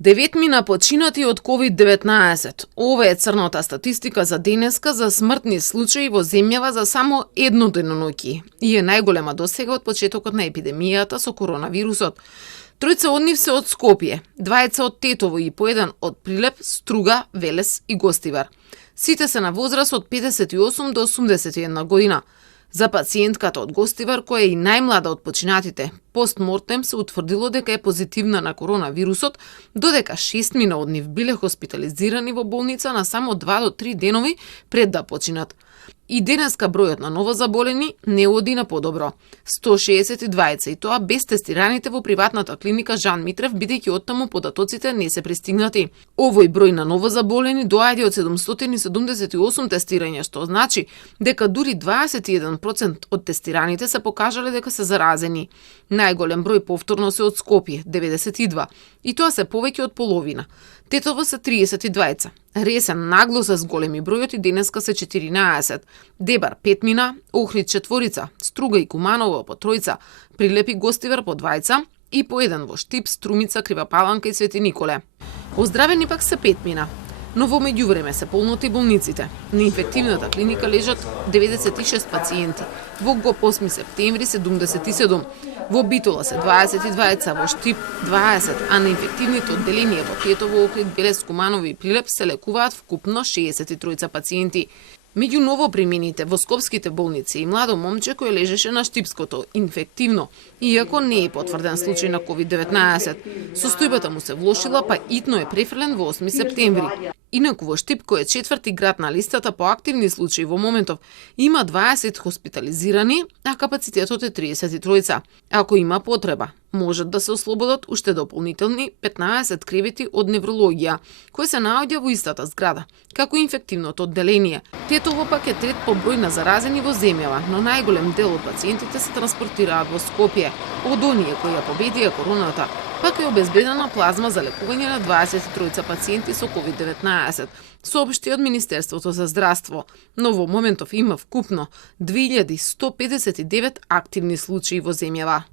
9 мина починати од COVID-19. Ова е црната статистика за денеска за смртни случаи во земјава за само едно деноноќи и е најголема досега од почетокот на епидемијата со коронавирусот. Тројца од нив се од Скопје, двајца од Тетово и по еден од Прилеп, Струга, Велес и Гостивар. Сите се на возраст од 58 до 81 година. За пациентката од Гостивар, која е и најмлада од починатите, постмортем се утврдило дека е позитивна на коронавирусот, додека 6 мина од нив биле хоспитализирани во болница на само 2 до 3 денови пред да починат. И денеска бројот на новозаболени не оди на подобро. 162 и тоа без тестираните во приватната клиника Жан Митрев, бидејќи оттаму податоците не се пристигнати. Овој број на новозаболени доаѓа од 778 тестирања, што значи дека дури 21% од тестираните се покажале дека се заразени. Најголем број повторно се од Скопје, 92, и тоа се повеќе од половина. Тетово се 32. Ресен нагло се зголеми бројот и денеска се 14. Дебар 5 мина, Охрид 4, Струга и Куманово по 3, Прилеп и Гостивар по 2 и по 1 во Штип, Струмица, Крива Паланка и Свети Николе. Оздравени пак се 5 мина. Но во меѓувреме се полноти болниците. На инфективната клиника лежат 96 пациенти. Во ГОП 8 септември 77, во Битола се 22, во Штип 20, а на инфективните одделенија во Тетово, Охрид, Белес, Куманово и Прилеп се лекуваат вкупно 63 пациенти. Меѓу новопримините во скопските болници и младо момче кој лежеше на Штипското инфективно, иако не е потврден случај на COVID-19. Состојбата му се влошила, па итно е префрлен во 8 септември. Инаку во Штип, кој е четврти град на листата по активни случаи во моментов, има 20 хоспитализирани, а капацитетот е 33. Ако има потреба, можат да се ослободат уште дополнителни 15 кревети од неврологија, кои се наоѓа во истата зграда, како инфективното одделение. Тетово пак е трет по број на заразени во земјава, но најголем дел од пациентите се транспортираат во Скопје. Од оние кои ја победија короната, пак е обезбедена плазма за лекување на 23 пациенти со COVID-19, соопшти од Министерството за здравство. Но во моментов има вкупно 2159 активни случаи во земјава.